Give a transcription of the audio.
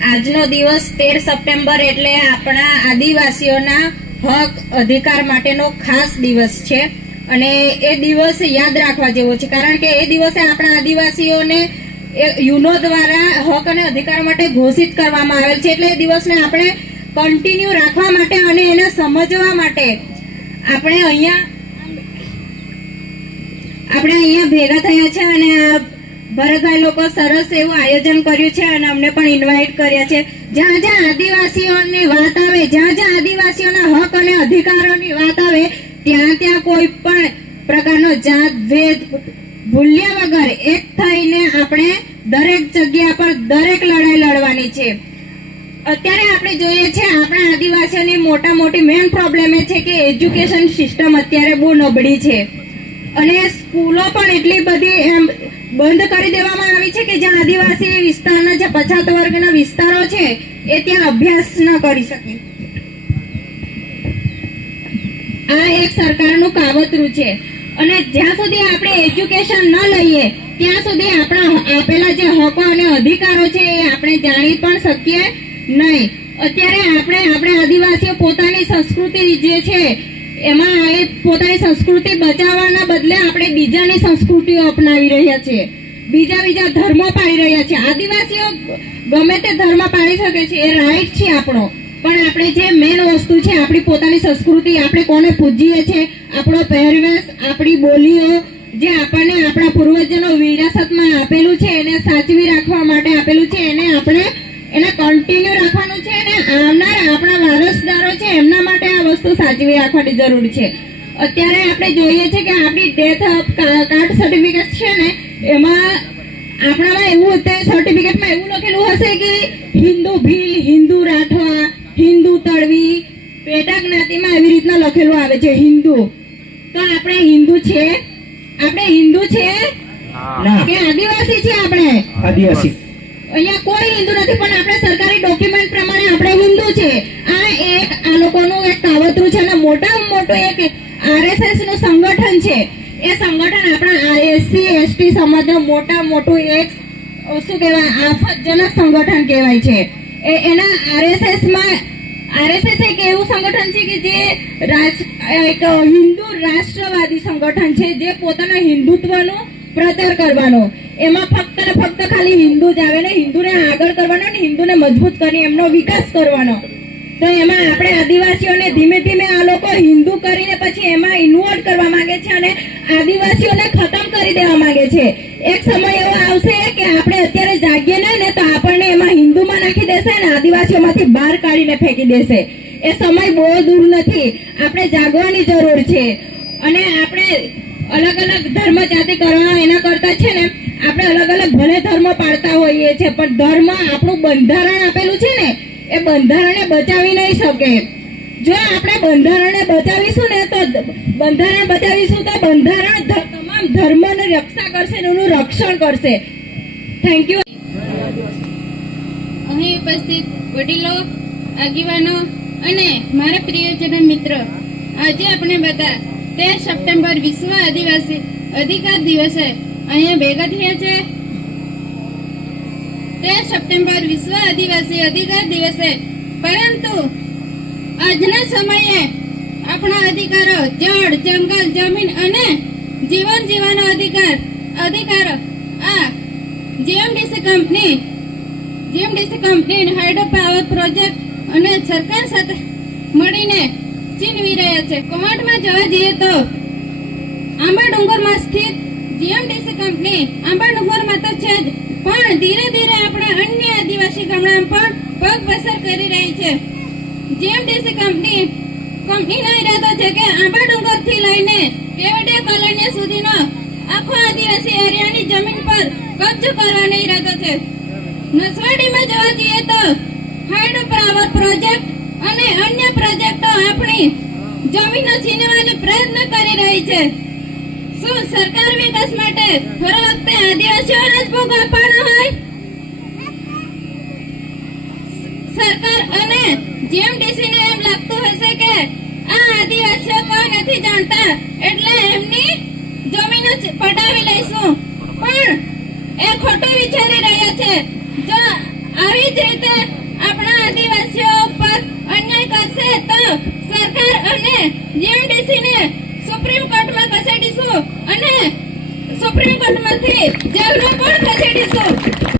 આજનો દિવસ તેર સપ્ટેમ્બર એટલે આપણા આદિવાસીઓના હક, અધિકાર માટેનો ખાસ દિવસ છે. અને એ દિવસ યાદ રાખવા જેવો છે. કારણ કે એ દિવસે આપણા આદિવાસીઓને યુનો દ્વારા હક અને અધિકાર માટે ઘોષિત કરવામાં આવેલ છે. એટલે એ દિવસને આપણે કન્ટિન્યુ રાખવા માટે અને એને સમજવા માટે આપણે અહીંયા આપણે અહીંયા ભેગા થયા છે અને ભરતભાઈ લોકો સરસ એવું આયોજન કર્યું છે અને અમને પણ ઇન્વાઇટ કર્યા છે. જ્યાં જ્યાં આદિવાસીઓની વાત આવે, જ્યાં જ્યાં આદિવાસીઓના હક અને અધિકારોની વાત આવે, ત્યાં ત્યાં કોઈ પણ પ્રકારનો જાત, ભેદ, ભૂલ્યા વગર એક થઈને આપણે દરેક જગ્યા પર દરેક લડાઈ લડવાની છે. અત્યારે આપણે જોઈએ છે, આપણા આદિવાસીઓની મોટા મોટી મેઇન પ્રોબ્લેમ એ છે કે એજ્યુકેશન સિસ્ટમ અત્યારે બહુ નબળી છે. અને સ્કૂલો પણ એટલી બધી એમ બંધ કરી દેવામાં આવી છે કે જ્યાં આદિવાસી વિસ્તારના જે પછાત વર્ગના વિસ્તારો છે, એ ત્યાં અભ્યાસ ન કરી શકે. આ એક સરકારનું કાવતરું છે. અને જ્યાં સુધી આપણે એજ્યુકેશન ન લઈએ, ત્યાં સુધી આપણા આપેલા જે હકો અને અધિકારો છે એ આપણે જાણી પણ શકીએ નહીં. અત્યારે આપણે આપણે આદિવાસીઓ પોતાની સંસ્કૃતિ જે છે એમાં એ પોતાની સંસ્કૃતિ બચાવવાના બદલે આપણે બીજાની સંસ્કૃતિઓ અપનાવી રહ્યા છીએ. બીજા બીજા ધર્મો પાડી રહ્યા છે આદિવાસીઓ ગમે તે ધર્મ પાડી શકે છે, એ રાઈટ છે આપણો. પણ આપણે જે મેન વસ્તુ છે, આપણી પોતાની સંસ્કૃતિ, આપણે કોને પૂજીએ છીએ? આપણો પહેરવેશ, આપણી બોલીઓ, જે આપણને આપણા પૂર્વજોનો વિરાસતમાં આપેલું છે, એને સાચવી રાખવા માટે આપેલું છે, એને આપણે, એને કન્ટિન્યુ રાખવાનું છે અને આવનાર આપણા વારસદારો છે, એમના માટે વસ્તુ સાચવી રાખવાની જરૂર છે. અત્યારે આપણે જોઈએ છે કે આપણી ડેથ કાર્ડ સર્ટિફિકેટ છે ને એમાં આપણામાં એવું તે સર્ટિફિકેટમાં એવું લખેલું હશે કે હિન્દુ ભીલ હિન્દુ રાઠવા હિન્દુ તળવી પેટા જ્ઞાતિમાં એવી રીતના લખેલું આવે છે હિન્દુ. તો આપણે હિન્દુ છે? આપણે હિન્દુ છે? કે આદિવાસી છે આપણે? આદિવાસી. અહીંયા કોઈ હિન્દુ નથી પણ આપણે સરકારી ડોક્યુમેન્ટ પ્રમાણે આપણે હિન્દુ છે. આ એક આ લોકોનું એક કાવતરું છે અને મોટામાં મોટું એક આરએસએસનું સંગઠન છે. એ સંગઠન આપણા એસસી એસટી સમાજનું મોટા મોટું એક, શું કહેવાય, આફતજનક સંગઠન કહેવાય છે. એ એના આરએસએસમાં આરએસએસ એક એવું સંગઠન છે કે જે એક હિન્દુ રાષ્ટ્રવાદી સંગઠન છે, જે પોતાના હિન્દુત્વનું પ્રચાર કરવાનો. એમાં ફક્ત ને ફક્ત ખાલી હિન્દુ જ આવે ને, હિન્દુને આગળ કરવાનો ને હિન્દુને મજબૂત કરી એમનો વિકાસ કરવાનો. તો એમાં આપણે આદિવાસીઓને ધીમે ધીમે આ હિન્દુ કરીને પછી એમાં ઇન્વોલ્વ કરવા માંગે છે અને આદિવાસીઓને ખતમ કરી દેવા માંગે છે. એક સમય એવો આવશે કે આપણે અત્યારે જાગીએ નહીં ને તો આપણને એમાં હિન્દુમાં નાખી દેશે અને આદિવાસીઓમાંથી બહાર કાઢીને ફેંકી દેશે. એ સમય બહુ દૂર નથી. આપણે જાગવાની જરૂર છે. અને આપણે અલગ અલગ ધર્મ જાતિ કરવાનો એના કરતા છે ને, આપણે અલગ અલગ ભલે ધર્મ પાડતા હોઈએ છીએ, પણ ધર્મ આપણું બંધારણ આપેલું છે ને, એ બંધારણને બચાવી નહીં શકે. જો આપણે બંધારણને બચાવીશું ને તો બંધારણ બચાવીશું તો બંધારણ તમામ ધર્મને રક્ષા કરશે અને એનું રક્ષણ કરશે. થેન્ક યુ અહીં ઉપસ્થિત વડીલો, આગેવાનો અને મારા પ્રિયજન મિત્ર, આજે આપણે બધા તેર સપ્ટેમ્બર વિશ્વ આદિવાસી અધિકાર દિવસે અહીંયા ભેગા થયા છે. તેર સપ્ટેમ્બર વિશ્વ આદિવાસી અધિકાર દિવસે, પરંતુ આજના સમયે આપણા અધિકારો જળ, જંગલ, જમીન અને જીવન જીવવાનો અધિકાર, અધિકારો, આ GMDC company GMDC company hydro power project અને સરકાર સાથે મળીને ચીનવી રહ્યા છે. કોર્ટમાં જોવા જઈએ તો આંબા ડુંગરમાં સ્થિત જીએમડીસી કંપની આંબા ડુંગરમાં તો છે જ, પણ ધીરે ધીરે આપણા અન્ય આદિવાસી ગામડામાં પણ પગ પસાર કરી રહી છે. જીએમડીસી કંપની કંપનીનો ઈરાદો છે કે આંબા ડુંગરથી લઈને કેવડિયા કોલોની સુધીનો આખો આદિવાસી એરિયાની જમીન પર કબજો કરવાનો ઈરાદો છે. નસવાડીમાં જોવા જઈએ તો હાઈડ પાવર પ્રોજેક્ટ અને અન્ય પ્રોજેક્ટો આપણી જમીનો છીનવાનો પ્રયત્ન કરી રહી છે. શું સરકાર વિકાસ માટે હર વખતે આદિવાસીઓને જ ભોગ આપવાનો હોય? સરકાર અને જેમ ડીસીને એમ લાગતું હશે કે આ આદિવાસીઓ કોઈ નથી જાણતા, એટલે એમની જમીનો પટાવી લઈશું. પણ એ ખોટું વિચારી રહ્યા છે. જો આવી જ રીતે આપણા આદિવાસીઓ ઉપર અન્યાય કરશે, તો સરકાર અને જીએમડીસીને સુપ્રીમ કોર્ટમાં ખસેડીશું અને સુપ્રીમ કોર્ટમાંથી જેલમાં પણ ખસેડીશું.